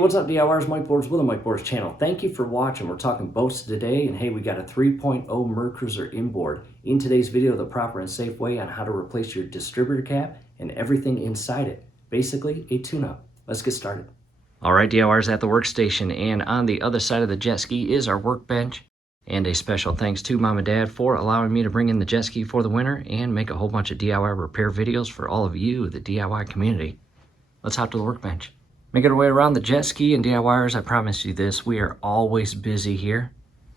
what's up, DIYers? Mike Boards with the Mike Boards channel. Thank you for watching. We're talking boats today, and hey, we got a 3.0 Mercruiser inboard. In today's video, the proper and safe way on how to replace your distributor cap and everything inside it. Basically, a tune-up. Let's get started. All right, DIYers, at the workstation, and on the other side of the jet ski is our workbench. And a special thanks to Mom and Dad for allowing me to bring in the jet ski for the winter and make a whole bunch of DIY repair videos for all of you, the DIY community. Let's hop to the workbench. Making our way around the jet ski, and DIYers, I promise you this, we are always busy here.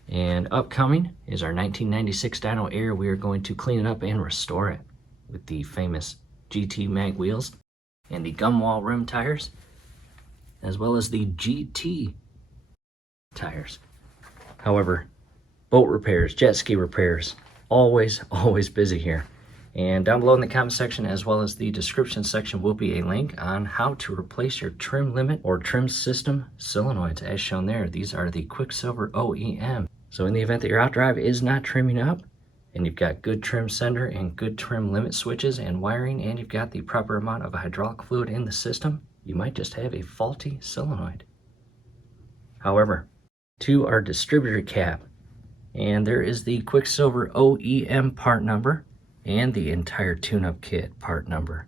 And upcoming is our 1996 Dyno Air. We are going to clean it up and restore it with the famous GT mag wheels and the gum wall rim tires, as well as the GT tires. However, boat repairs, jet ski repairs, always busy here. And down below in the comment section, as well as the description section, will be a link on how to replace your trim limit or trim system solenoids as shown there. These are the Quicksilver OEM. So in the event that your outdrive is not trimming up, and you've got good trim sender and good trim limit switches and wiring, and you've got the proper amount of hydraulic fluid in the system, you might just have a faulty solenoid. However, to our distributor cap, and there is the Quicksilver OEM part number and the entire tune-up kit part number.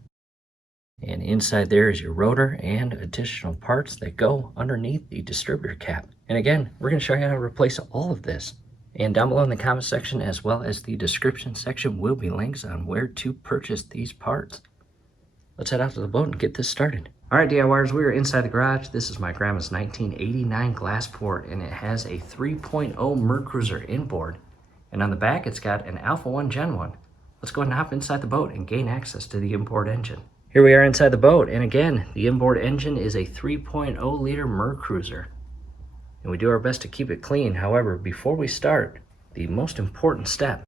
And inside there is your rotor and additional parts that go underneath the distributor cap. And again, we're going to show you how to replace all of this. And down below in the comment section, as well as the description section, will be links on where to purchase these parts. Let's head out to the boat and get this started. All right, DIYers, we are inside the garage. This is my grandma's 1989 glass port, and it has a 3.0 Mercruiser inboard. And on the back, it's got an Alpha 1 Gen 1. Let's go ahead and hop inside the boat and gain access to the inboard engine. Here we are inside the boat, and again, the inboard engine is a 3.0 liter Mercruiser. And we do our best to keep it clean. However, before we start, the most important step,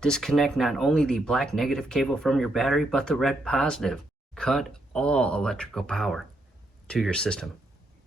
disconnect not only the black negative cable from your battery, but the red positive. Cut all electrical power to your system.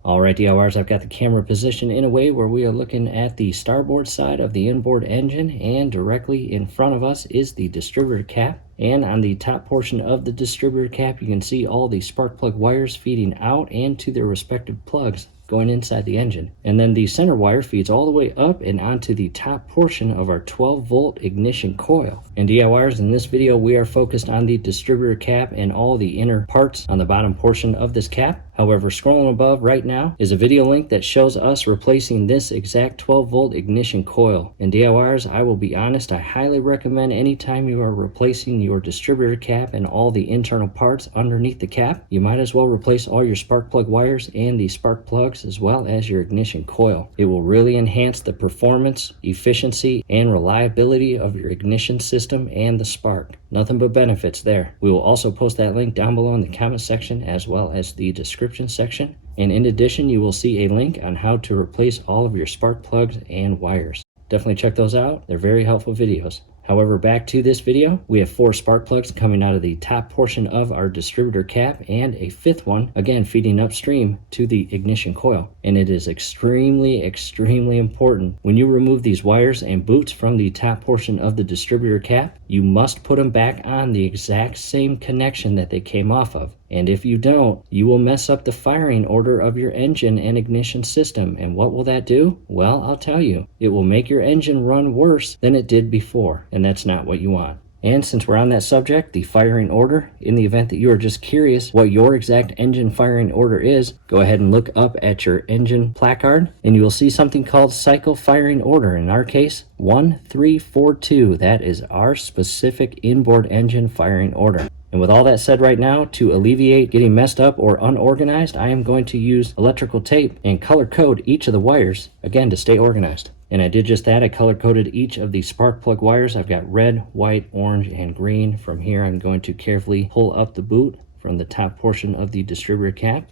All right, DIYers, I've got the camera positioned in a way where we are looking at the starboard side of the inboard engine, and directly in front of us is the distributor cap. And on the top portion of the distributor cap, you can see all the spark plug wires feeding out and to their respective plugs going inside the engine. And then the center wire feeds all the way up and onto the top portion of our 12-volt ignition coil. And DIYers, in this video, we are focused on the distributor cap and all the inner parts on the bottom portion of this cap. However, scrolling above right now is a video link that shows us replacing this exact 12-volt ignition coil. And DIYers, I will be honest, I highly recommend anytime you are replacing your distributor cap and all the internal parts underneath the cap, you might as well replace all your spark plug wires and the spark plugs as well as your ignition coil. It will really enhance the performance, efficiency, and reliability of your ignition system and the spark. Nothing but benefits there. We will also post that link down below in the comment section as well as the description section. And in addition, you will see a link on how to replace all of your spark plugs and wires. Definitely check those out. They're very helpful videos. However, back to this video, we have 4 spark plugs coming out of the top portion of our distributor cap and a 5th one, again, feeding upstream to the ignition coil. And it is extremely important when you remove these wires and boots from the top portion of the distributor cap, you must put them back on the exact same connection that they came off of. And if you don't, you will mess up the firing order of your engine and ignition system. And what will that do? Well, I'll tell you. It will make your engine run worse than it did before, and that's not what you want. And since we're on that subject, the firing order, in the event that you are just curious what your exact engine firing order is, go ahead and look up at your engine placard, and you will see something called cycle firing order. In our case, 1342. That is our specific inboard engine firing order. And with all that said right now, to alleviate getting messed up or unorganized, I am going to use electrical tape and color code each of the wires, again, to stay organized. And I did just that. I color coded each of the spark plug wires. I've got red, white, orange, and green. From here, I'm going to carefully pull up the boot from the top portion of the distributor cap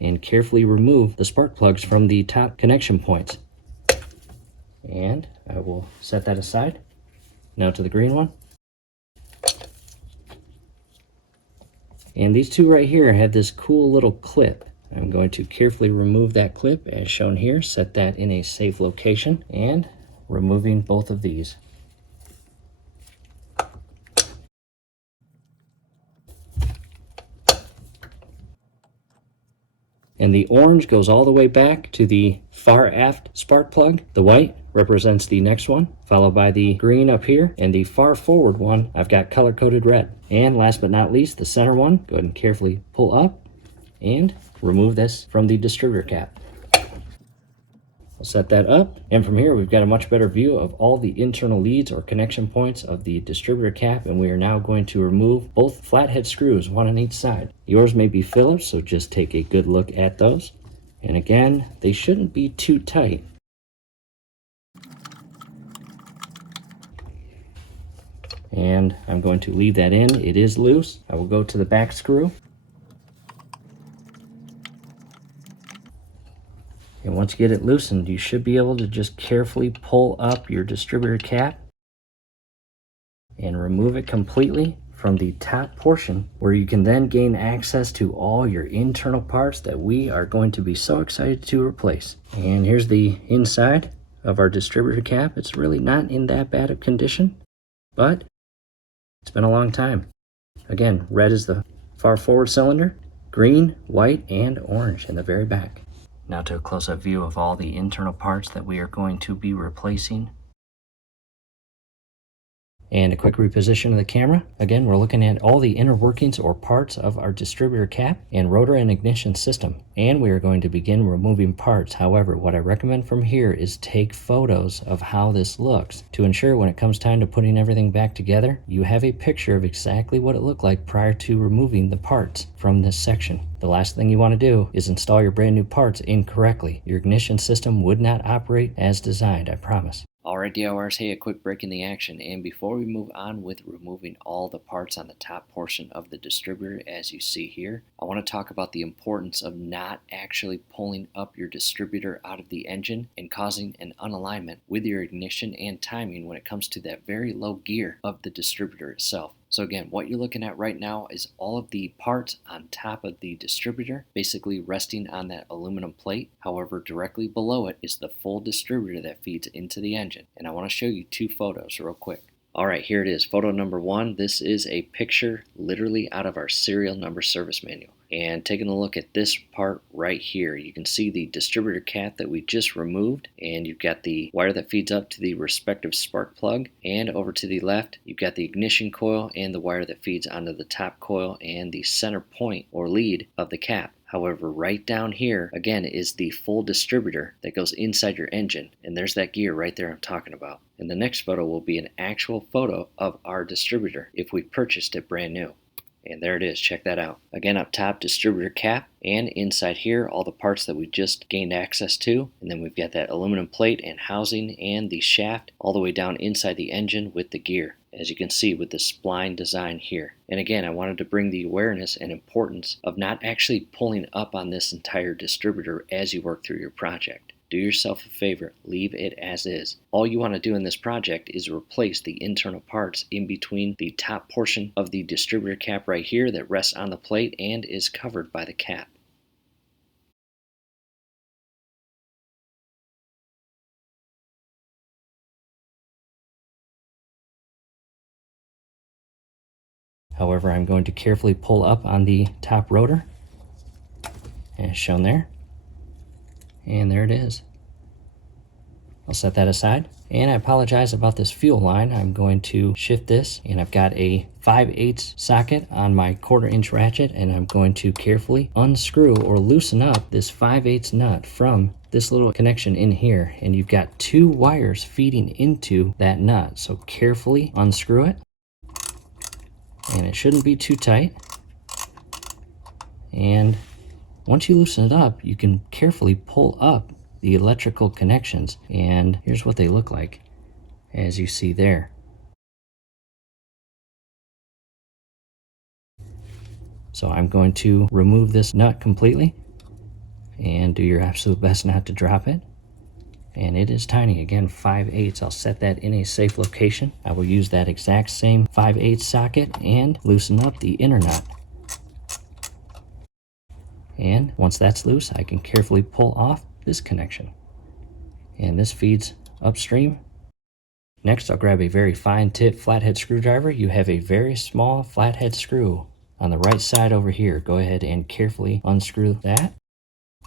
and carefully remove the spark plugs from the top connection points. And I will set that aside. Now to the green one. And these two right here have this cool little clip. I'm going to carefully remove that clip as shown here, set that in a safe location, and removing both of these. And the orange goes all the way back to the far aft spark plug. The white represents the next one, followed by the green up here, and the far forward one I've got color-coded red. And last but not least, the center one, go ahead and carefully pull up and remove this from the distributor cap. I'll set that up, and from here we've got a much better view of all the internal leads or connection points of the distributor cap, and we are now going to remove both flathead screws, one on each side. Yours may be Phillips, so just take a good look at those. And again, they shouldn't be too tight. And I'm going to leave that in. It is loose. I will go to the back screw. And once you get it loosened, you should be able to just carefully pull up your distributor cap and remove it completely from the top portion, where you can then gain access to all your internal parts that we are going to be so excited to replace. And here's the inside of our distributor cap. It's really not in that bad of condition, but it's been a long time. Again, red is the far forward cylinder, green, white, and orange in the very back. Now to a close-up view of all the internal parts that we are going to be replacing. And a quick reposition of the camera. Again, we're looking at all the inner workings or parts of our distributor cap and rotor and ignition system. And we are going to begin removing parts. However, what I recommend from here is take photos of how this looks to ensure when it comes time to putting everything back together, you have a picture of exactly what it looked like prior to removing the parts from this section. The last thing you want to do is install your brand new parts incorrectly. Your ignition system would not operate as designed, I promise. Alright DIYers, hey, a quick break in the action, and before we move on with removing all the parts on the top portion of the distributor as you see here, I want to talk about the importance of not actually pulling up your distributor out of the engine and causing an unalignment with your ignition and timing when it comes to that very low gear of the distributor itself. So again, what you're looking at right now is all of the parts on top of the distributor, basically resting on that aluminum plate. However, directly below it is the full distributor that feeds into the engine. And I want to show you two photos real quick. Alright, here it is. Photo number one. This is a picture literally out of our serial number service manual. And taking a look at this part right here, you can see the distributor cap that we just removed, and you've got the wire that feeds up to the respective spark plug, and over to the left you've got the ignition coil and the wire that feeds onto the top coil and the center point or lead of the cap. However, right down here, again, is the full distributor that goes inside your engine, and there's that gear right there I'm talking about. And the next photo will be an actual photo of our distributor if we purchased it brand new. And there it is, check that out. Again, up top, distributor cap, and inside here, all the parts that we just gained access to. And then we've got that aluminum plate and housing and the shaft all the way down inside the engine with the gear, as you can see with the spline design here. And again, I wanted to bring the awareness and importance of not actually pulling up on this entire distributor as you work through your project. Do yourself a favor, leave it as is. All you want to do in this project is replace the internal parts in between the top portion of the distributor cap right here that rests on the plate and is covered by the cap. However, I'm going to carefully pull up on the top rotor, as shown there. And there it is. I'll set that aside. And I apologize about this fuel line. I'm going to shift this, and I've got a 5/8 socket on my 1/4 inch ratchet, and I'm going to carefully unscrew or loosen up this 5/8 nut from this little connection in here. And you've got two wires feeding into that nut. So carefully unscrew it. And it shouldn't be too tight. And once you loosen it up, you can carefully pull up the electrical connections, and here's what they look like, as you see there. So I'm going to remove this nut completely, and do your absolute best not to drop it. And it is tiny, again, 5/8. I'll set that in a safe location. I will use that exact same 5/8 socket and loosen up the inner nut. And once that's loose, I can carefully pull off this connection. And this feeds upstream. Next, I'll grab a very fine tip flathead screwdriver. You have a very small flathead screw on the right side over here. Go ahead and carefully unscrew that.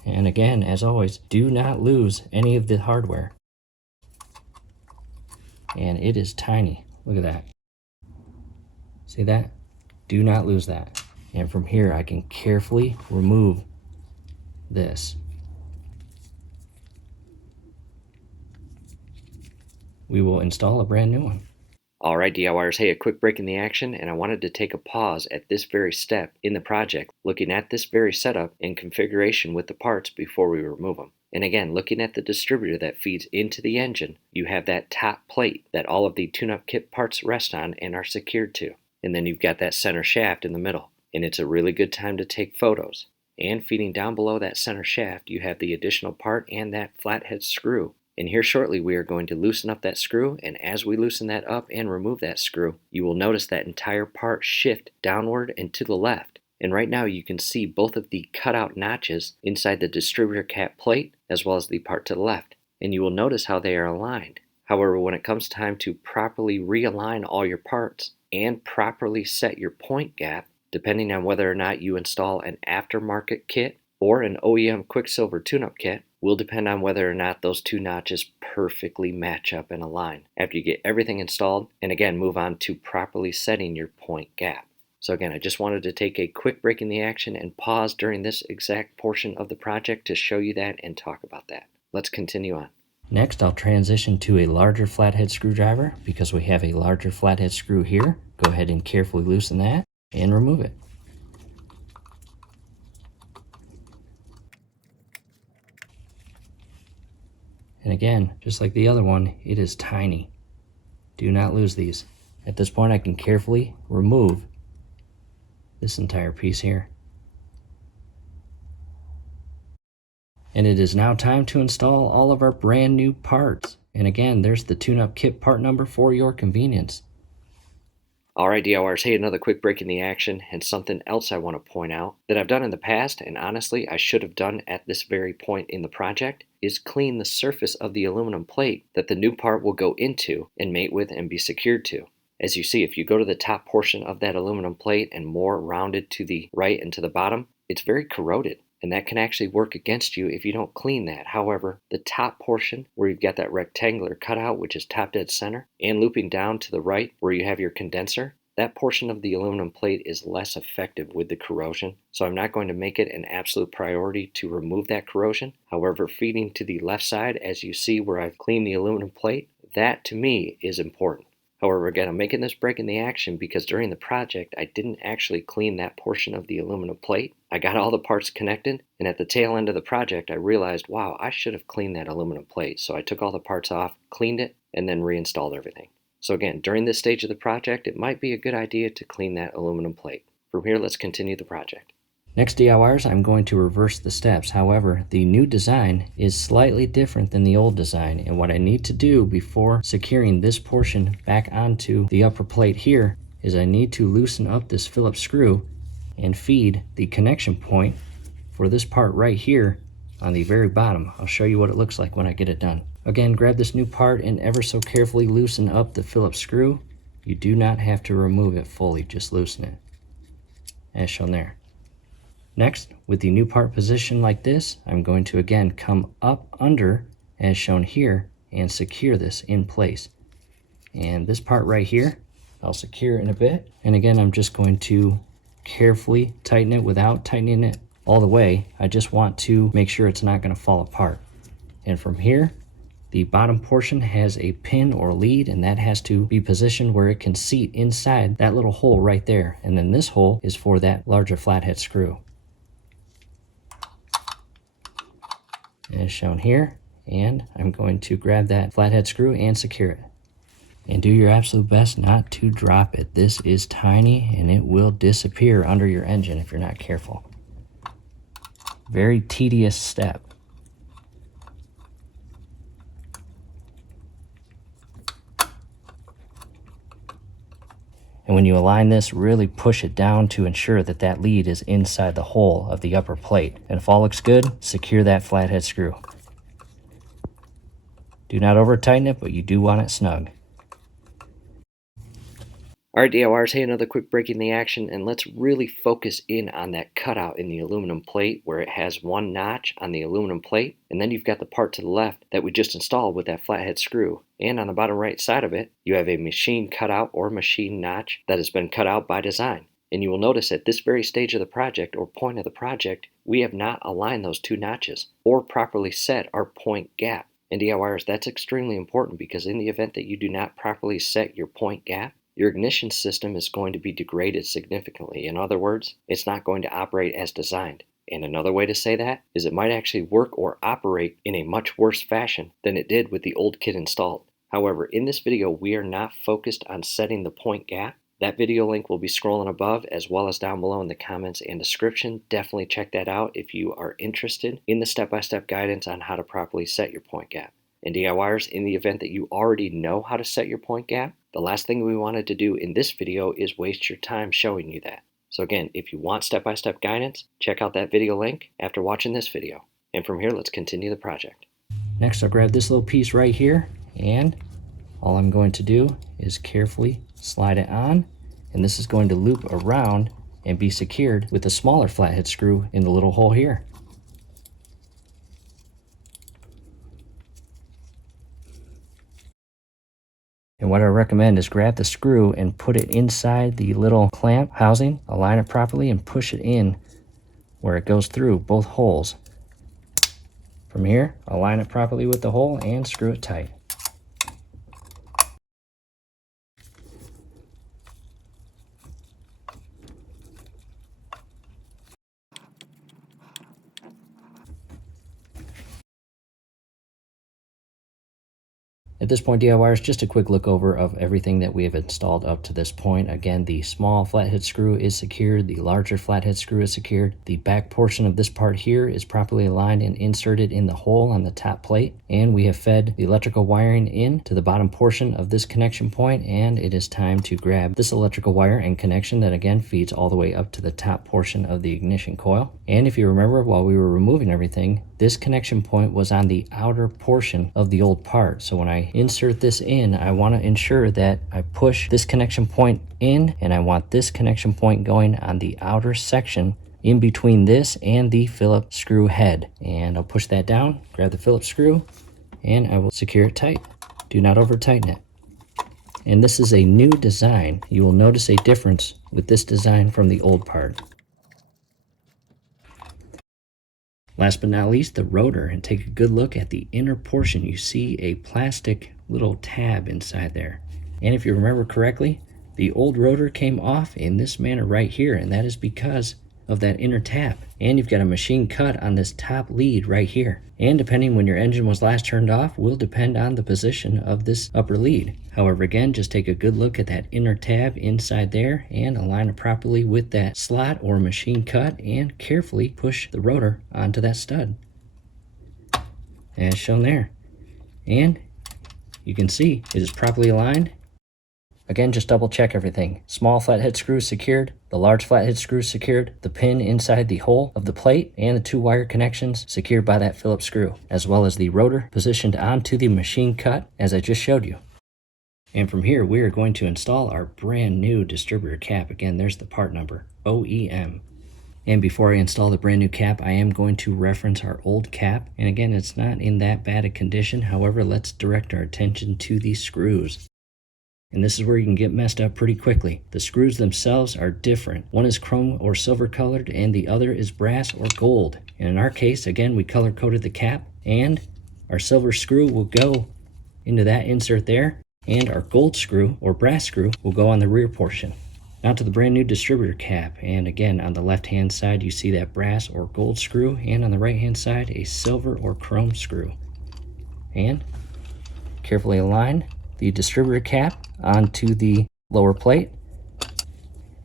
And again, as always, do not lose any of the hardware. And it is tiny. Look at that. See that? Do not lose that. And from here, I can carefully remove this. We will install a brand new one. All right, DIYers, hey, a quick break in the action, and I wanted to take a pause at this very step in the project, looking at this very setup and configuration with the parts before we remove them. And again, looking at the distributor that feeds into the engine, you have that top plate that all of the tune-up kit parts rest on and are secured to. And then you've got that center shaft in the middle. And it's a really good time to take photos. And feeding down below that center shaft, you have the additional part and that flathead screw. And here shortly we are going to loosen up that screw, and as we loosen that up and remove that screw, you will notice that entire part shift downward and to the left. And right now you can see both of the cutout notches inside the distributor cap plate as well as the part to the left. And you will notice how they are aligned. However, when it comes time to properly realign all your parts and properly set your point gap, depending on whether or not you install an aftermarket kit or an OEM Quicksilver tune-up kit, will depend on whether or not those two notches perfectly match up and align after you get everything installed, and again move on to properly setting your point gap. So again, I just wanted to take a quick break in the action and pause during this exact portion of the project to show you that and talk about that. Let's continue on. Next, I'll transition to a larger flathead screwdriver because we have a larger flathead screw here. Go ahead and carefully loosen that and remove it. And again, just like the other one, it is tiny. Do not lose these. At this point, I can carefully remove this entire piece here. And it is now time to install all of our brand new parts. And again, there's the tune-up kit part number for your convenience. Alright DIYers, hey, another quick break in the action, and something else I want to point out that I've done in the past, and honestly I should have done at this very point in the project, is clean the surface of the aluminum plate that the new part will go into and mate with and be secured to. As you see, if you go to the top portion of that aluminum plate and more rounded to the right and to the bottom, it's very corroded. And that can actually work against you if you don't clean that. However, the top portion where you've got that rectangular cutout, which is top dead center, and looping down to the right where you have your condenser, that portion of the aluminum plate is less effective with the corrosion. So I'm not going to make it an absolute priority to remove that corrosion. However, feeding to the left side, as you see where I've cleaned the aluminum plate, that to me is important. However, again, I'm making this break in the action because during the project, I didn't actually clean that portion of the aluminum plate. I got all the parts connected, and at the tail end of the project, I realized, wow, I should have cleaned that aluminum plate. So I took all the parts off, cleaned it, and then reinstalled everything. So again, during this stage of the project, it might be a good idea to clean that aluminum plate. From here, let's continue the project. Next, DIYers, I'm going to reverse the steps. However, the new design is slightly different than the old design, and what I need to do before securing this portion back onto the upper plate here is I need to loosen up this Phillips screw and feed the connection point for this part right here on the very bottom. I'll show you what it looks like when I get it done. Again, grab this new part and ever so carefully loosen up the Phillips screw. You do not have to remove it fully, just loosen it, as shown there. Next, with the new part positioned like this, I'm going to again come up under, as shown here, and secure this in place. And this part right here, I'll secure in a bit. And again, I'm just going to carefully tighten it without tightening it all the way. I just want to make sure it's not going to fall apart. And from here, the bottom portion has a pin or lead, and that has to be positioned where it can seat inside that little hole right there. And then this hole is for that larger flathead screw, as shown here. And I'm going to grab that flathead screw and secure it. And do your absolute best not to drop it. This is tiny and it will disappear under your engine if you're not careful. Very tedious step. And when you align this, really push it down to ensure that that lead is inside the hole of the upper plate. And if all looks good, secure that flathead screw. Do not over tighten it, but you do want it snug. Alright DIYers, hey, another quick break in the action, and let's really focus in on that cutout in the aluminum plate where it has one notch on the aluminum plate, and then you've got the part to the left that we just installed with that flathead screw. And on the bottom right side of it, you have a machine cutout or machine notch that has been cut out by design. And you will notice at this very stage of the project or point of the project, we have not aligned those two notches or properly set our point gap. And DIYers, that's extremely important because in the event that you do not properly set your point gap, your ignition system is going to be degraded significantly. In other words, it's not going to operate as designed. And another way to say that is it might actually work or operate in a much worse fashion than it did with the old kit installed. However, in this video, we are not focused on setting the point gap. That video link will be scrolling above as well as down below in the comments and description. Definitely check that out if you are interested in the step-by-step guidance on how to properly set your point gap. And DIYers, in the event that you already know how to set your point gap, the last thing we wanted to do in this video is waste your time showing you that. So again, if you want step-by-step guidance, check out that video link after watching this video. And from here, let's continue the project. Next, I'll grab this little piece right here, and all I'm going to do is carefully slide it on, and this is going to loop around and be secured with a smaller flathead screw in the little hole here. And what I recommend is grab the screw and put it inside the little clamp housing, align it properly, and push it in where it goes through both holes. From here, align it properly with the hole and screw it tight. At this point, DIYers, just a quick look over of everything that we have installed up to this point. Again, the small flathead screw is secured, the larger flathead screw is secured. The back portion of this part here is properly aligned and inserted in the hole on the top plate. And we have fed the electrical wiring in to the bottom portion of this connection point, and it is time to grab this electrical wire and connection that again feeds all the way up to the top portion of the ignition coil. And if you remember, while we were removing everything, this connection point was on the outer portion of the old part. So when I insert this in, I want to ensure that I push this connection point in, and I want this connection point going on the outer section in between this and the Phillips screw head. And I'll push that down, grab the Phillips screw, and I will secure it tight. Do not over tighten it. And this is a new design. You will notice a difference with this design from the old part. Last but not least, the rotor, and take a good look at the inner portion. You see a plastic little tab inside there. And if you remember correctly, the old rotor came off in this manner right here, and that is because of that inner tab. And you've got a machine cut on this top lead right here. And depending when your engine was last turned off will depend on the position of this upper lead. However, again, just take a good look at that inner tab inside there and align it properly with that slot or machine cut, and carefully push the rotor onto that stud as shown there. And you can see it is properly aligned. Again, just double check everything. Small flathead screw secured, the large flathead screw secured, the pin inside the hole of the plate, and the two wire connections secured by that Phillips screw, as well as the rotor positioned onto the machine cut as I just showed you. And from here, we are going to install our brand new distributor cap. Again, there's the part number, OEM. And before I install the brand new cap, I am going to reference our old cap. And again, it's not in that bad a condition. However, let's direct our attention to these screws. And this is where you can get messed up pretty quickly. The screws themselves are different. One is chrome or silver colored, and the other is brass or gold. And in our case, again, we color coded the cap, and our silver screw will go into that insert there, and our gold screw or brass screw will go on the rear portion. Now to the brand new distributor cap, and again, on the left hand side you see that brass or gold screw, and on the right hand side a silver or chrome screw. And carefully align the distributor cap onto the lower plate,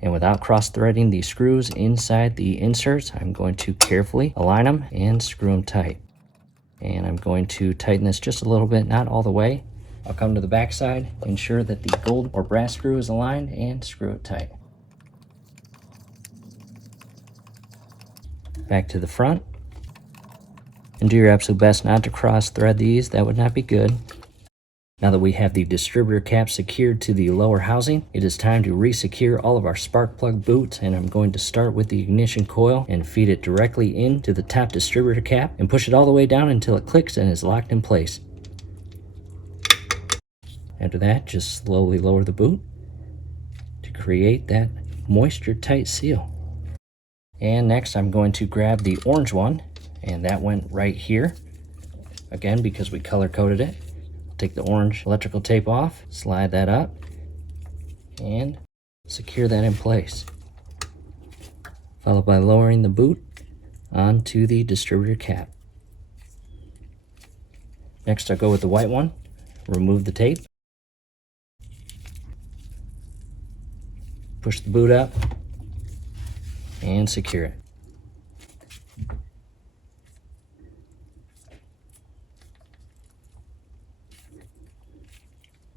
and without cross-threading the screws inside the inserts, I'm going to carefully align them and screw them tight. And I'm going to tighten this just a little bit, not all the way. I'll come to the back side, ensure that the gold or brass screw is aligned, and screw it tight. Back to the front, and do your absolute best not to cross thread these. That would not be good. Now that we have the distributor cap secured to the lower housing, it is time to re-secure all of our spark plug boots, and I'm going to start with the ignition coil and feed it directly into the top distributor cap and push it all the way down until it clicks and is locked in place. After that, just slowly lower the boot to create that moisture tight seal. And next I'm going to grab the orange one, and that went right here, again because we color coded it. Take the orange electrical tape off, slide that up, and secure that in place. Followed by lowering the boot onto the distributor cap. Next I'll go with the white one, remove the tape, push the boot up, and secure it.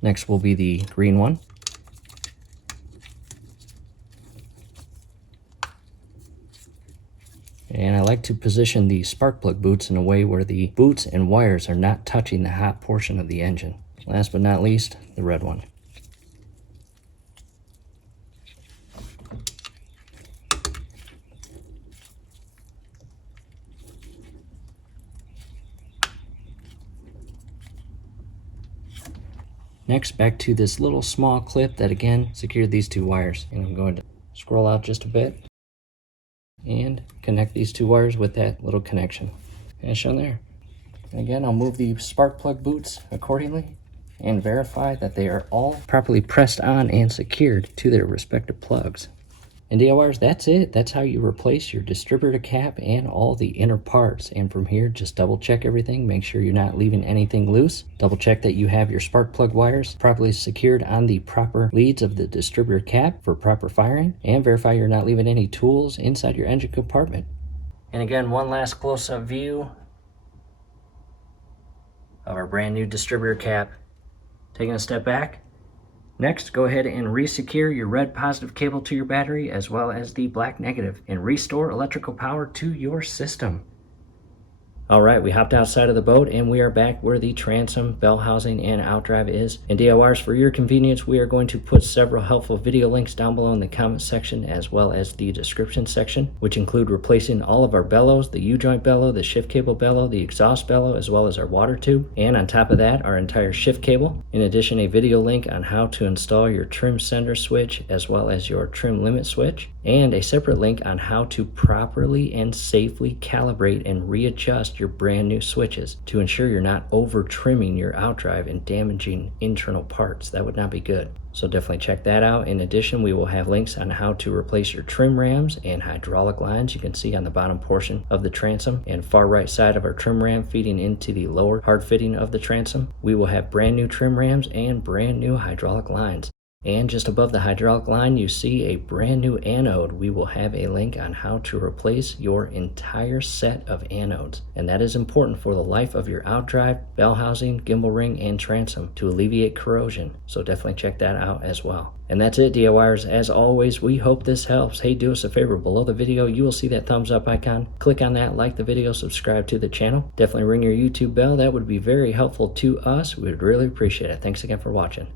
Next will be the green one. And I like to position the spark plug boots in a way where the boots and wires are not touching the hot portion of the engine. Last but not least, the red one. Next, back to this little small clip that again secured these two wires, and I'm going to scroll out just a bit and connect these two wires with that little connection as shown there. And again, I'll move the spark plug boots accordingly and verify that they are all properly pressed on and secured to their respective plugs. And DIYers, that's it. That's how you replace your distributor cap and all the inner parts. And from here, just double check everything. Make sure you're not leaving anything loose. Double check that you have your spark plug wires properly secured on the proper leads of the distributor cap for proper firing. And verify you're not leaving any tools inside your engine compartment. And again, one last close-up view of our brand new distributor cap. Taking a step back. Next, go ahead and re-secure your red positive cable to your battery as well as the black negative and restore electrical power to your system. Alright, we hopped outside of the boat and we are back where the transom, bell housing, and outdrive is. And DIYers, for your convenience, we are going to put several helpful video links down below in the comment section as well as the description section, which include replacing all of our bellows, the U-joint bellow, the shift cable bellow, the exhaust bellow, as well as our water tube. And on top of that, our entire shift cable. In addition, a video link on how to install your trim sender switch as well as your trim limit switch. And a separate link on how to properly and safely calibrate and readjust your brand new switches to ensure you're not over trimming your outdrive and damaging internal parts. That would not be good. So definitely check that out. In addition, we will have links on how to replace your trim rams and hydraulic lines. You can see on the bottom portion of the transom and far right side of our trim ram feeding into the lower hard fitting of the transom. We will have brand new trim rams and brand new hydraulic lines. And just above the hydraulic line, you see a brand new anode. We will have a link on how to replace your entire set of anodes. And that is important for the life of your outdrive, bell housing, gimbal ring, and transom to alleviate corrosion. So definitely check that out as well. And that's it, DIYers. As always, we hope this helps. Hey, do us a favor. Below the video, you will see that thumbs up icon. Click on that, like the video, subscribe to the channel. Definitely ring your YouTube bell. That would be very helpful to us. We would really appreciate it. Thanks again for watching.